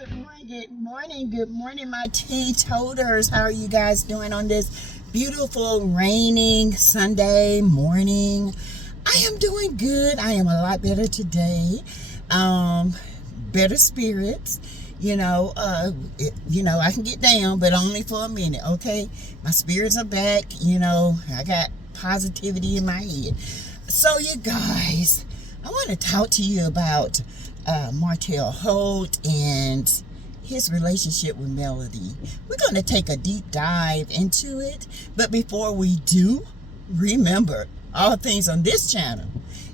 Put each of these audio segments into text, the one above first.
Good morning, my teetoters. How are you guys doing on this beautiful, raining Sunday morning? I am doing good. I am a lot better today. Better spirits. I can get down, but only for a minute, okay? My spirits are back. I got positivity in my head. So, you guys, I want to talk to you about Martell Holt and his relationship with Melody. We're going to take a deep dive into it. But before we do, remember, all things on this channel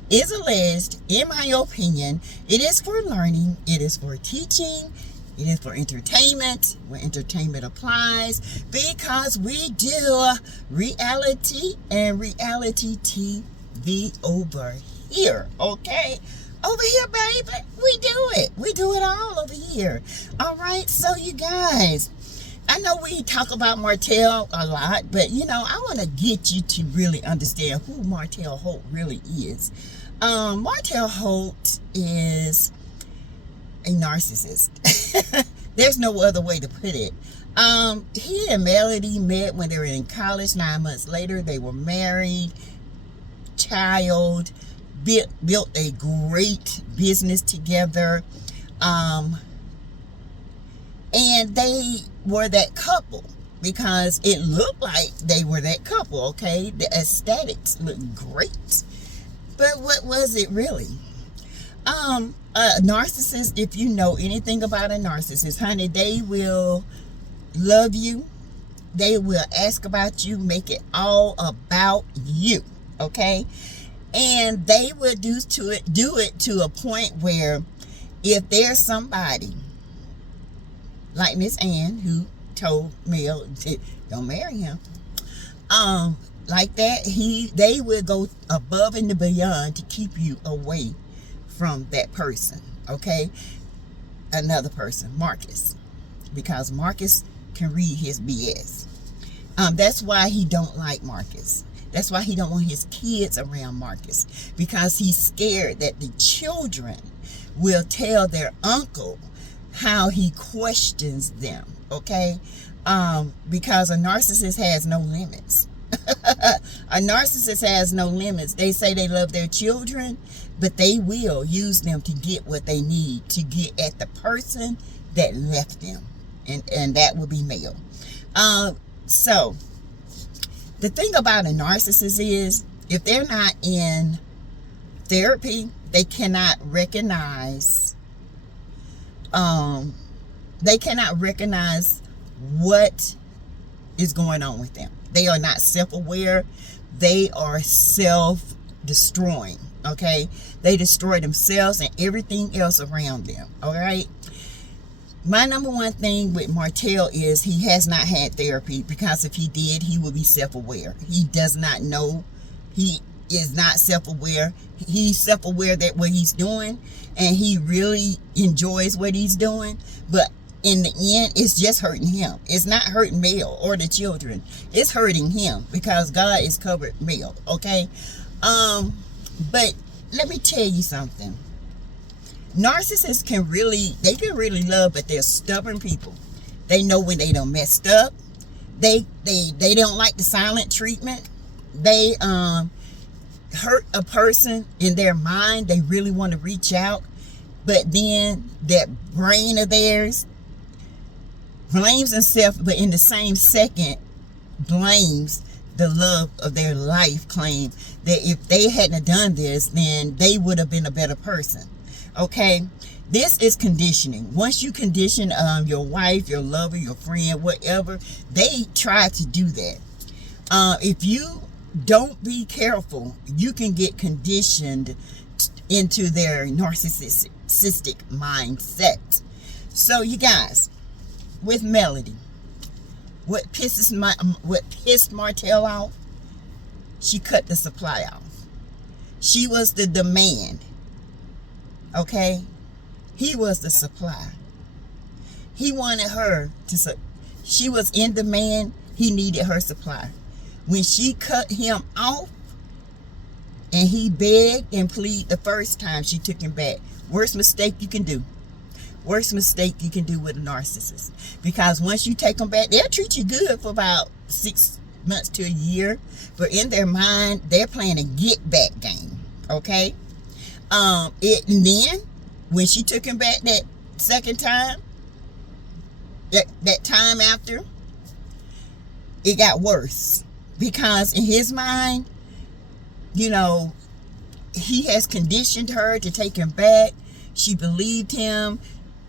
is alleged, in my opinion. It is for learning. It is for teaching. It is for entertainment, where entertainment applies, because we do reality and reality TV over here, okay? Over here, baby, we do it. We do it all over here. All right, so you guys, I know we talk about Martell a lot, but I want to get you to really understand who Martell Holt really is. Martell Holt is a narcissist. There's no other way to put it. He and Melody met when they were in college. 9 months later, they were married, child, built a great business together, and they were that couple because it looked like they were that couple. Okay, the aesthetics looked great, but what was it really? A narcissist, if you know anything about a narcissist, honey, they will love you, they will ask about you, make it all about you, okay? And they will do it to a point where if there's somebody like Miss Ann, who told Mel, don't marry him, like that, they will go above and beyond to keep you away from that person, okay? Another person, Marcus, because Marcus can read his BS. That's why he don't like Marcus. That's why he don't want his kids around Marcus, because he's scared that the children will tell their uncle how he questions them, okay? Because a narcissist has no limits. A narcissist has no limits. They say they love their children, but they will use them to get what they need to get at the person that left them, and that will be Mel. So the thing about a narcissist is, if they're not in therapy, they cannot recognize what is going on with them. They are not self-aware. They are self-destroying, okay? They destroy themselves and everything else around them, all right? My number one thing with Martell is he has not had therapy, because if he did, he would be self-aware. He does not know. He is not self-aware. He's self-aware that what he's doing, and he really enjoys what he's doing, but in the end, it's just hurting him. It's not hurting Mel or the children. It's hurting him, because God is covered Mel, okay? But let me tell you something. Narcissists can really love, but they're stubborn people. They know when they done messed up. They don't like the silent treatment. They hurt a person in their mind. They really want to reach out, but then that brain of theirs blames himself, but in the same second blames the love of their life, claim that if they hadn't done this, then they would have been a better person. Okay, this is conditioning. Once you condition your wife, your lover, your friend, whatever, they try to do that. If you don't be careful, you can get conditioned into their narcissistic mindset. So you guys, with Melody, what pissed Martell off, she cut the supply off. She was the demand, okay? He was the supply. He wanted her to, she was in demand, he needed her supply. When she cut him off, and he begged and pleaded the first time, she took him back. Worst mistake you can do. Worst mistake you can do with a narcissist. Because once you take them back, they'll treat you good for about 6 months to a year. But in their mind, they're playing a get back game. Okay? And then, when she took him back that second time, that time after, it got worse. Because in his mind, you know, he has conditioned her to take him back. She believed him.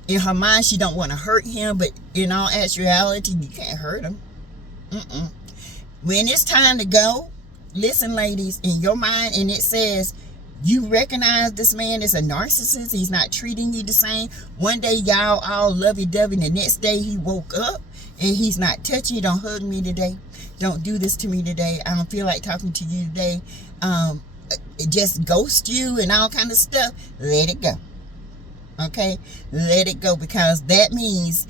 In her mind, she don't want to hurt him, but in all actuality, you can't hurt him. When it's time to go, listen, ladies, in your mind, and it says you recognize this man as a narcissist. He's not treating you the same. One day, y'all all lovey-dovey. The next day, he woke up and he's not touching you. Don't hug me today. Don't do this to me today. I don't feel like talking to you today. Just ghost you and all kind of stuff. Let it go. Okay? Let it go, because that means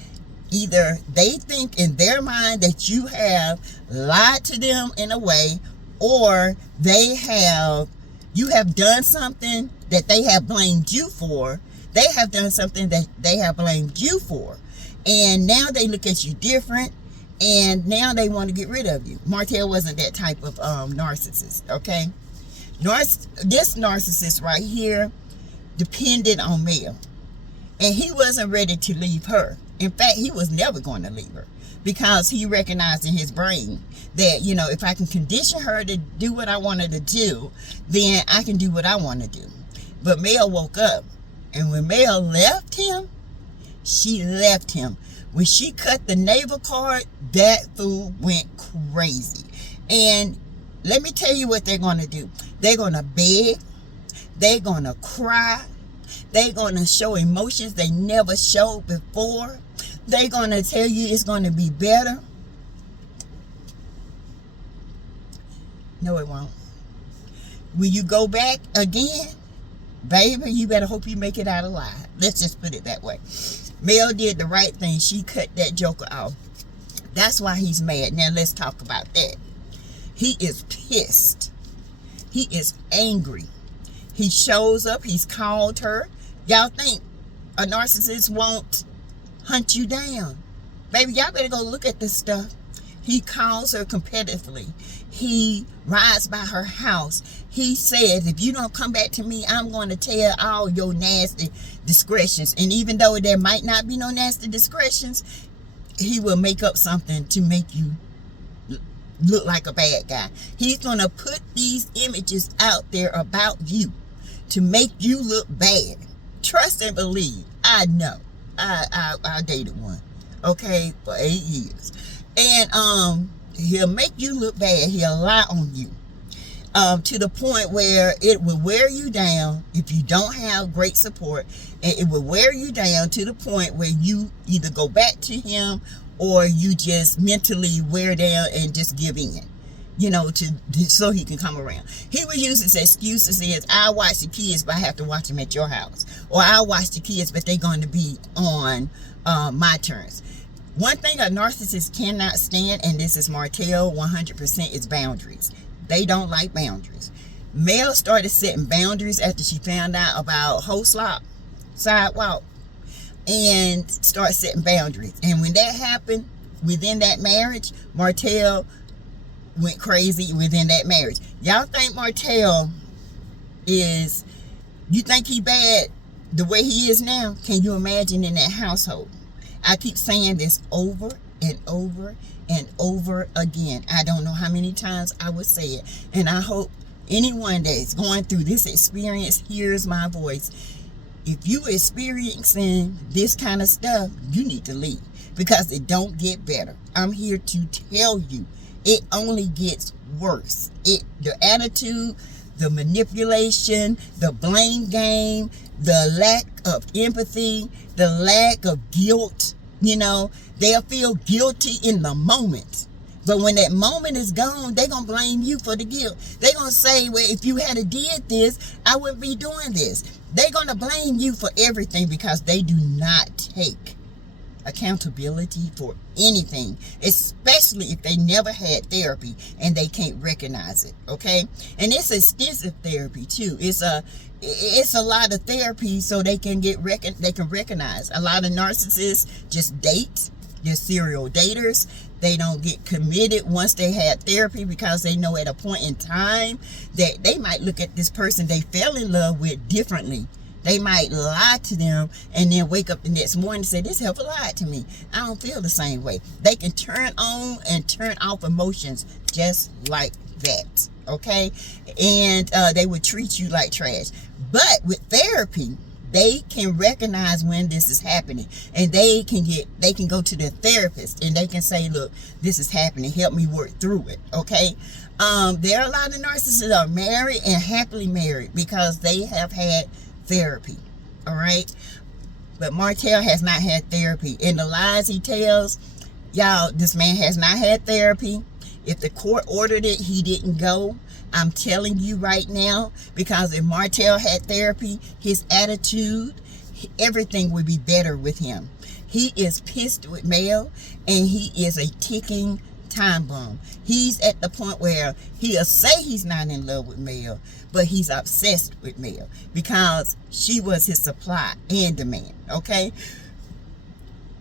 either they think in their mind that you have lied to them in a way, or you have done something that they have blamed you for. They have done something that they have blamed you for. And now they look at you different, and now they want to get rid of you. Martell wasn't that type of narcissist, okay? This narcissist right here depended on Mel. And he wasn't ready to leave her. In fact, he was never going to leave her, because he recognized in his brain that, you know, if I can condition her to do what I want her to do, then I can do what I want to do. But Mel woke up. And when Mel left him, she left him. When she cut the naval card, that fool went crazy. And let me tell you what they're going to do. They're going to beg. They're going to cry. They're going to show emotions they never showed before. They're going to tell you it's going to be better. No, it won't. When you go back again, baby, you better hope you make it out alive. Let's just put it that way. Mel did the right thing. She cut that joker off. That's why he's mad. Now let's talk about that. He is pissed. He is angry. He shows up. He's called her. Y'all think a narcissist won't hunt you down? Baby, y'all better go look at this stuff. He calls her competitively. He rides by her house. He says, if you don't come back to me, I'm going to tell all your nasty discretions. And even though there might not be no nasty discretions, he will make up something to make you look like a bad guy. He's going to put these images out there about you to make you look bad. Trust and believe. I know. I dated one, okay, for 8 years. And he'll make you look bad. He'll lie on you. To the point where it will wear you down if you don't have great support. And it will wear you down to the point where you either go back to him or you just mentally wear down and just give in, you know, so he can come around. He will use his excuses as, I watch the kids, but I have to watch them at your house. Or I watch the kids, but they're going to be on my terms. One thing a narcissist cannot stand, and this is Martell 100%, is boundaries. They don't like boundaries. Mel started setting boundaries after she found out about Holt sidewalk, and start setting boundaries. And when that happened, within that marriage, Martell went crazy within that marriage. Y'all think Martell is, you think he bad the way he is now? Can you imagine in that household? I keep saying this over and over and over again. I don't know how many times I would say it. And I hope anyone that is going through this experience hears my voice. If you experiencing this kind of stuff, you need to leave, because it don't get better. I'm here to tell you, it only gets worse. The attitude, the manipulation, the blame game, the lack of empathy, the lack of guilt, you know, they'll feel guilty in the moment. But when that moment is gone, they're going to blame you for the guilt. They're going to say, well, if you had did this, I wouldn't be doing this. They're going to blame you for everything, because they do not take accountability for anything, especially if they never had therapy and they can't recognize it. Okay, and it's extensive therapy too. It's a lot of therapy so they can recognize. A lot of narcissists just date. They're serial daters. They don't get committed once they had therapy because they know at a point in time that they might look at this person they fell in love with differently. They might lie to them and then wake up the next morning and say, this helper lied to me. I don't feel the same way. They can turn on and turn off emotions just like that. Okay? And they would treat you like trash. But with therapy, they can recognize when this is happening, and they can go to their therapist and they can say, look, this is happening, help me work through it. Okay, there are a lot of narcissists that are married and happily married because they have had therapy. All right, but Martell has not had therapy, and the lies he tells, y'all, this man has not had therapy. If the court ordered it, he didn't go. I'm telling you right now, because if Martell had therapy, his attitude, everything would be better with him. He is pissed with Mel, and he is a ticking time bomb. He's at the point where he'll say he's not in love with Mel, but he's obsessed with Mel because she was his supply and demand. Okay,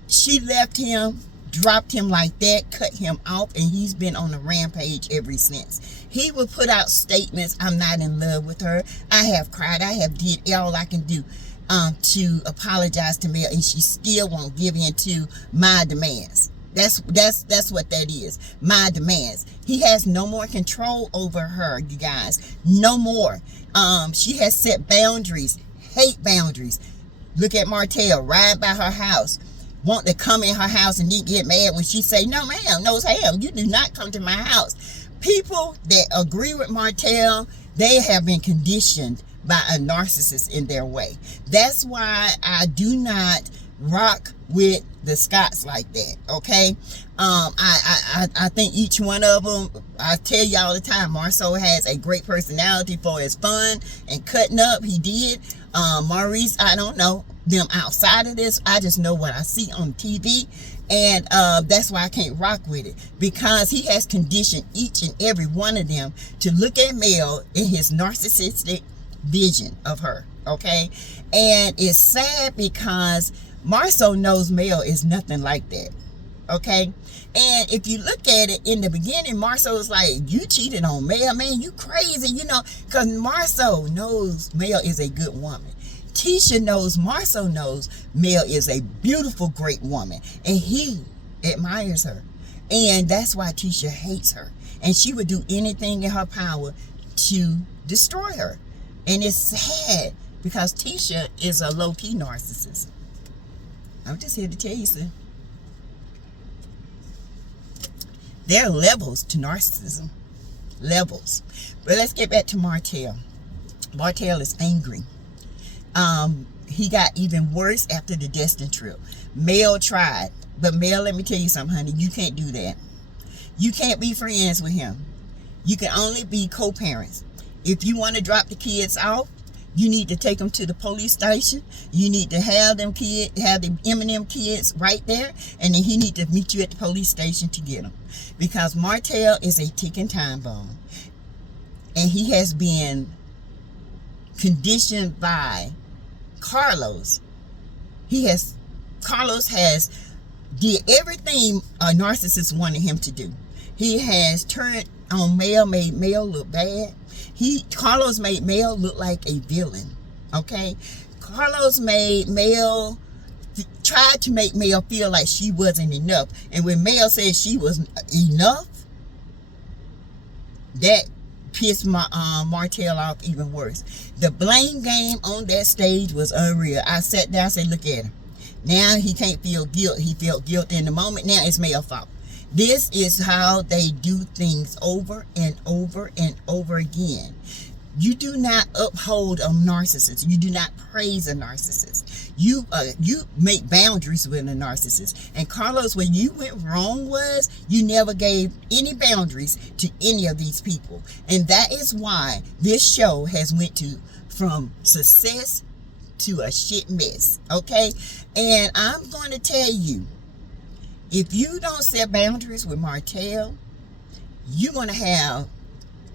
she left him, dropped him like that, cut him off, and he's been on a rampage ever since. He would put out statements, I'm not in love with her, I have cried, I have did all I can do to apologize to Mel, and she still won't give in to my demands. That's what that is, my demands. He has no more control over her, you guys, no more. She has set boundaries, hate boundaries. Look at Martell, ride by her house, want to come in her house and then get mad when she say, no ma'am, no Sam, you do not come to my house. People that agree with Martell, they have been conditioned by a narcissist in their way. That's why I do not rock with the Scotts like that. Okay, I think each one of them, I tell you all the time, Marceau has a great personality for his fun and cutting up. He did. Maurice, I don't know them outside of this. I just know what I see on TV, and that's why I can't rock with it, because he has conditioned each and every one of them to look at Mel in his narcissistic vision of her. Okay, and it's sad because Marceau knows Mel is nothing like that. Okay, and if you look at it in the beginning, Marceau was like, you cheated on Mel, man, you crazy, you know, because Marceau knows Mel is a good woman. Tisha knows, Marceau knows Mel is a beautiful, great woman, and he admires her, and that's why Tisha hates her, and she would do anything in her power to destroy her. And it's sad because Tisha is a low-key narcissist. I'm just here to tell you, sir. There are levels to narcissism. Levels. But let's get back to Martell. Martell is angry. He got even worse after the Destin trip. Mel tried. But Mel, let me tell you something, honey. You can't do that. You can't be friends with him. You can only be co-parents. If you want to drop the kids off, you need to take them to the police station. You need to have the Eminem kids right there, and then he need to meet you at the police station to get them, because Martell is a ticking time bomb, and he has been conditioned by Carlos. Carlos has did everything a narcissist wanted him to do. He has turned on Mel, made Mel look bad. Carlos made Mel look like a villain. Okay, Carlos made Mel, tried to make Mel feel like she wasn't enough, and when Mel said she was enough, that pissed Martell off even worse. The blame game on that stage was unreal. I sat down and said, look at him. Now he can't feel guilt. He felt guilt in the moment. Now it's Mel's fault. This is how they do things over and over and over again. You do not uphold a narcissist. You do not praise a narcissist. You make boundaries with a narcissist. And Carlos, where you went wrong was you never gave any boundaries to any of these people. And that is why this show has went from success to a shit mess, okay? And I'm going to tell you, if you don't set boundaries with Martell, you're going to have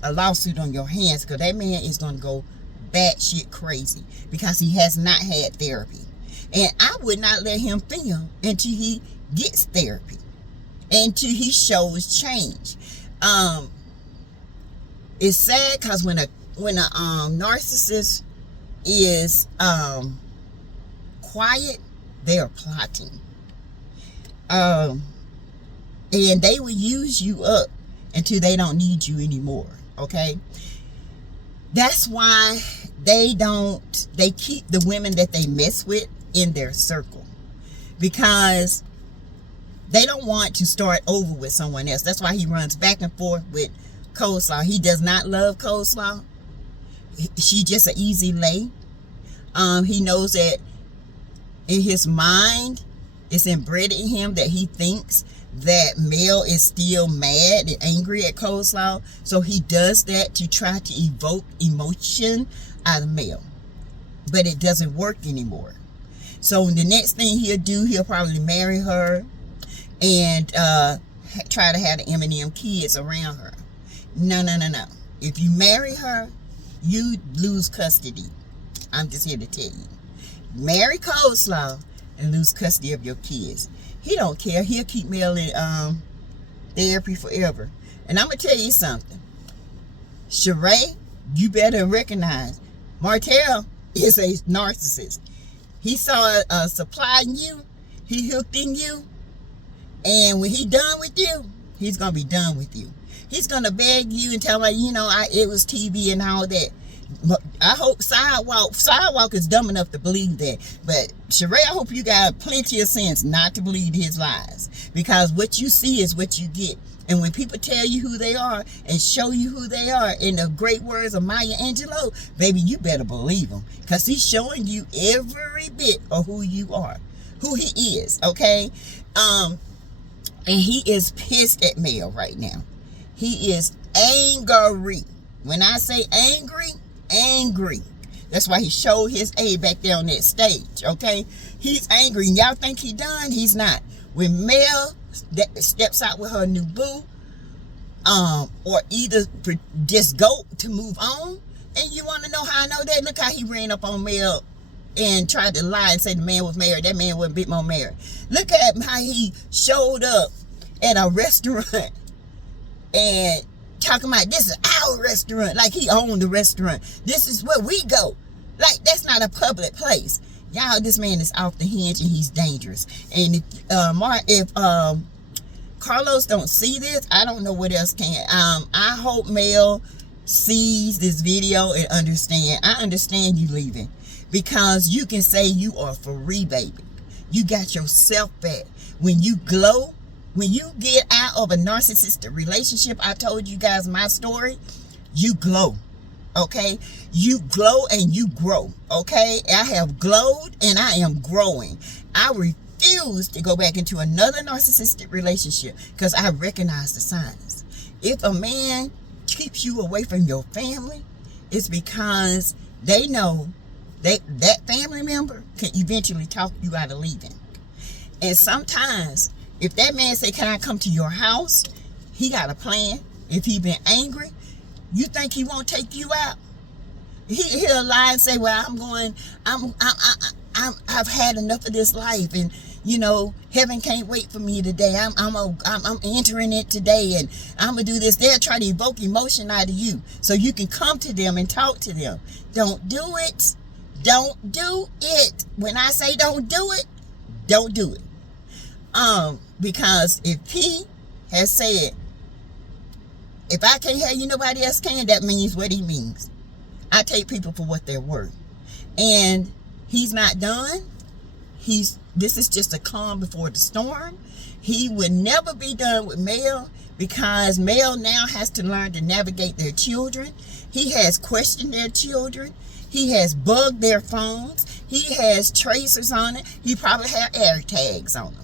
a lawsuit on your hands, because that man is going to go batshit crazy because he has not had therapy. And I would not let him film until he gets therapy, until he shows change. It's sad because when a narcissist is quiet, they are plotting. And they will use you up until they don't need you anymore, okay? That's why they keep the women that they mess with in their circle, because they don't want to start over with someone else. That's why he runs back and forth with Coleslaw. He does not love Coleslaw. She's just an easy lay. He knows that in his mind, it's inbred in him that he thinks that Mel is still mad and angry at Coleslaw. So he does that to try to evoke emotion out of Mel. But it doesn't work anymore. So the next thing he'll do, he'll probably marry her and try to have the M&M kids around her. No. If you marry her, you lose custody. I'm just here to tell you. Marry Coleslaw and lose custody of your kids. He don't care. He'll keep Mel in therapy forever. And I'm going to tell you something. Sheree, you better recognize Martell is a narcissist. He saw a supply in you. He hooked in you. And when he done with you, he's going to be done with you. He's going to beg you and tell me, it was TV and all that. I hope Sidewalk is dumb enough to believe that. But Sheree, I hope you got plenty of sense not to believe his lies. Because what you see is what you get. And when people tell you who they are and show you who they are, in the great words of Maya Angelou, baby, you better believe him. Because he's showing you every bit of who you are. Who he is, okay? And he is pissed at Mel right now. He is angry. When I say angry. That's why he showed his A back there on that stage, okay? He's angry. And y'all think he done? He's not. When Mel steps out with her new boo, or either just go to move on, and you want to know how I know that? Look how he ran up on Mel and tried to lie and say the man was married. That man wasn't a bit more married. Look at how he showed up at a restaurant and talking about this is our restaurant, like he owned the restaurant. This is where we go. Like, that's not a public place. Y'all, this man is off the hinge and he's dangerous. And if Carlos don't see this, I don't know what else can. I hope Mel sees this video and understand. I understand you leaving, because you can say you are free, baby. You got yourself back. When you glow, when you get out of a narcissistic relationship, I told you guys my story, you glow, okay? You glow and you grow, okay? I have glowed and I am growing. I refuse to go back into another narcissistic relationship because I recognize the signs. If a man keeps you away from your family, it's because they know that family member can eventually talk you out of leaving. And sometimes, if that man say, can I come to your house? He got a plan. If he been angry, you think he won't take you out? He'll lie and say, well, I've had enough of this life, and heaven can't wait for me today. I'm entering it today, and I'm gonna do this. They'll try to evoke emotion out of you so you can come to them and talk to them. Don't do it. Don't do it. When I say don't do it, don't do it. Because if he has said, if I can't have you, nobody else can, that means what he means. I take people for what they're worth. And he's not done. This is just a calm before the storm. He would never be done with Mel, because Mel now has to learn to navigate their children. He has questioned their children. He has bugged their phones. He has tracers on it. He probably had air tags on them.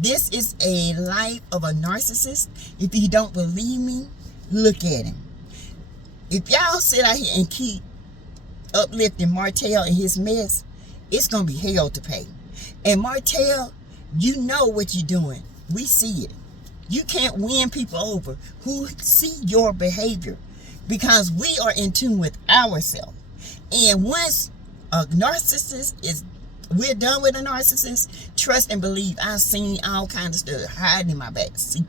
This is a life of a narcissist. If you don't believe me, look at him. If y'all sit out here and keep uplifting Martell and his mess, it's going to be hell to pay. And Martell, you know what you're doing. We see it. You can't win people over who see your behavior, because we are in tune with ourselves. And once a narcissist we're done with a narcissist, trust and believe, I've seen all kinds of stuff hiding in my back seat,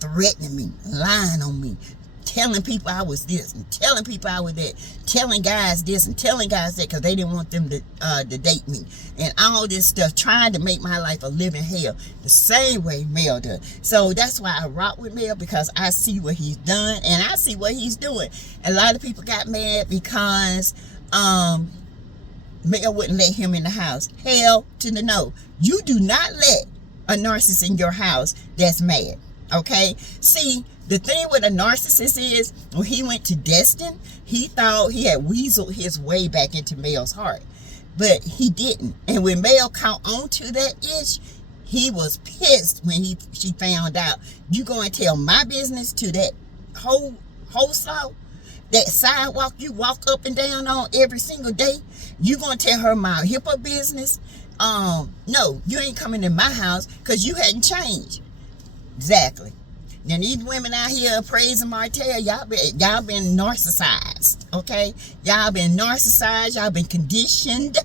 threatening me, lying on me, telling people I was this and telling people I was that, telling guys this and telling guys that because they didn't want them to date me, and all this stuff, trying to make my life a living hell, the same way Mel does. So that's why I rock with Mel, because I see what he's done and I see what he's doing. A lot of people got mad because Mel wouldn't let him in the house. Hell to the no. You do not let a narcissist in your house that's mad. Okay? See, the thing with a narcissist is, when he went to Destin, he thought he had weaseled his way back into Mel's heart. But he didn't. And when Mel caught on to that ish, he was pissed when she found out. You going to tell my business to that whole slow? That sidewalk you walk up and down on every single day? You gonna tell her my HIPAA business? No, you ain't coming in my house because you hadn't changed. Exactly. Now these women out here praising Martell, y'all been narcissized, okay? Y'all been narcissized, y'all been conditioned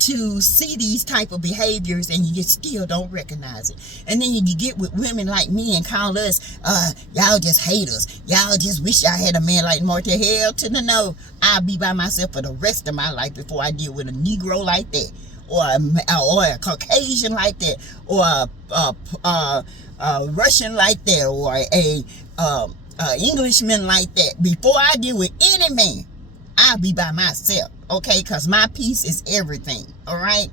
to see these type of behaviors, and you still don't recognize it. And then you get with women like me and call us, y'all just haters. Y'all just wish I had a man like Martell. Hell to the no. I'll be by myself for the rest of my life before I deal with a Negro like that, or a Caucasian like that, or a Russian like that, or a Englishman like that. Before I deal with any man, I'll be by myself, okay? Because my peace is everything, all right?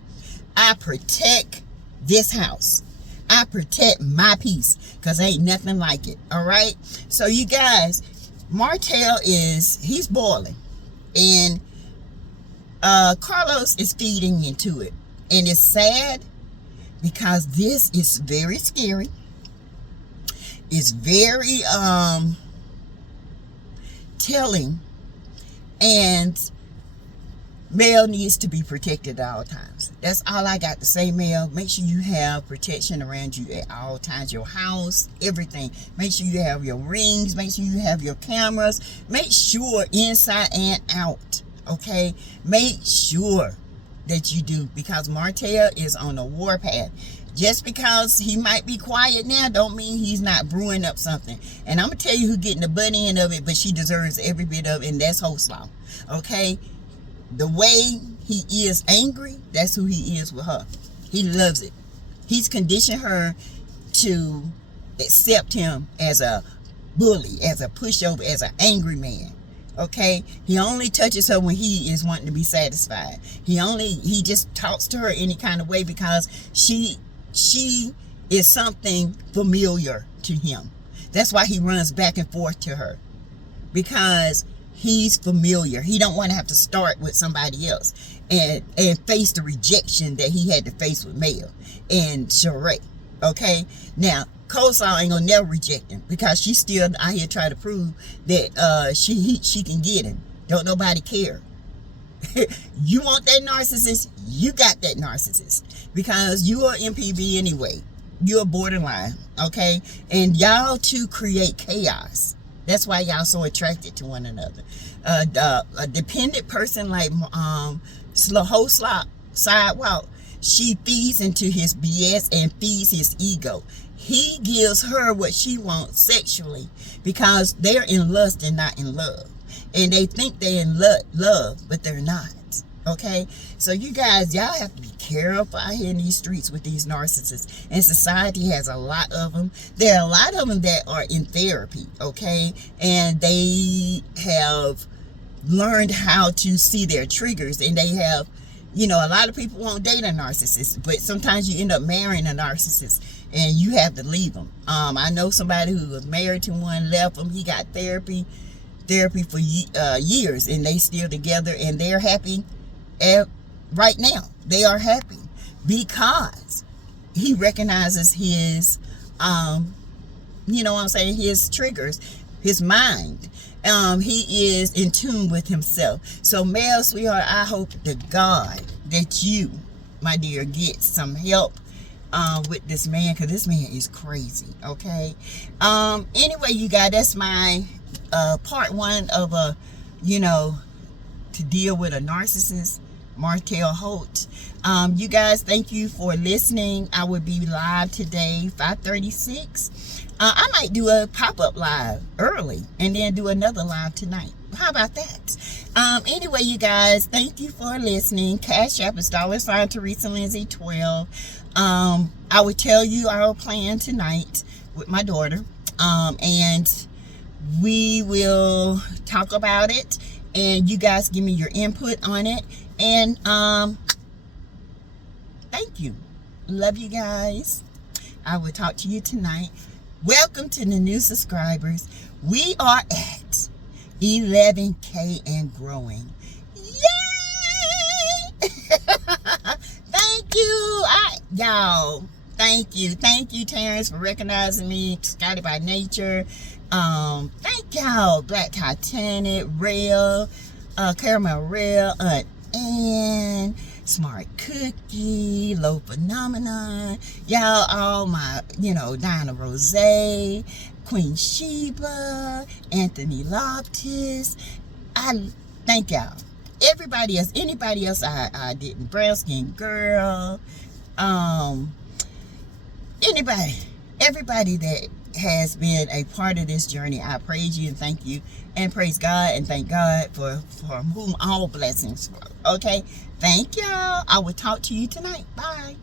I protect this house. I protect my peace, because ain't nothing like it, all right? So you guys, Martell he's boiling. And Carlos is feeding into it. And it's sad, because this is very scary. It's very telling. And Mel needs to be protected at all times. That's all I got to say, Mel. Make sure you have protection around you at all times. Your house, everything. Make sure you have your rings. Make sure you have your cameras. Make sure inside and out, okay? Make sure that you do, because Martell is on a warpath. Just because he might be quiet now don't mean he's not brewing up something. And I'm going to tell you who's getting the butt end of it, but she deserves every bit of it, and that's Holt. Okay? The way he is angry, that's who he is with her. He loves it. He's conditioned her to accept him as a bully, as a pushover, as an angry man. Okay? He only touches her when he is wanting to be satisfied. He just talks to her any kind of way because she is something familiar to him. That's why he runs back and forth to her, because he's familiar. He don't want to have to start with somebody else and face the rejection that he had to face with Mel and Sheree. Okay? Now, Coleslaw ain't gonna never reject him, because she's still out here trying to prove that she can get him. Don't nobody care. You want that narcissist? You got that narcissist, because you are MPB anyway. You're borderline, okay? And y'all two create chaos. That's why y'all so attracted to one another. A dependent person like Holt Sidewalk, she feeds into his BS and feeds his ego. He gives her what she wants sexually, because they're in lust and not in love. And they think they're in love, but they're not. Okay? So you guys, y'all have to be careful out here in these streets with these narcissists. And society has a lot of them. There are a lot of them that are in therapy, okay? And they have learned how to see their triggers. And they have, a lot of people won't date a narcissist, but sometimes you end up marrying a narcissist and you have to leave them. I know somebody who was married to one, left him. He got therapy for years, and they still together, and they're happy right now. They are happy because he recognizes his his triggers. his mind. He is in tune with himself. So, male sweetheart, I hope to God that you, my dear, get some help with this man, because this man is crazy. Okay. Anyway, you guys, that's my part one of a, to deal with a narcissist, Martell Holt. You guys, thank you for listening. I will be live today, 5:36. I might do a pop-up live early and then do another live tonight. How about that? Anyway, you guys, thank you for listening. Cash App is $ Teresa Lindsay 12. I will tell you our plan tonight with my daughter. And we will talk about it. And you guys give me your input on it. And thank you. Love you guys. I will talk to you tonight. Welcome to the new subscribers. We are at 11K and growing. Yay! Thank you. Y'all, thank you. Thank you, Terrence, for recognizing me. Scotty by Nature. Thank y'all. Black Titanic, Rail, Caramel Rail, Ann, Smart Cookie, Low Phenomenon, y'all, all my, Dinah Rose, Queen Sheba, Anthony Loftus. I thank y'all. Everybody else, anybody else I didn't. Brown Skin Girl, everybody that has been a part of this journey, I praise you and thank you, and praise God and thank God for whom all blessings flow. Okay, thank y'all. I will talk to you tonight. Bye.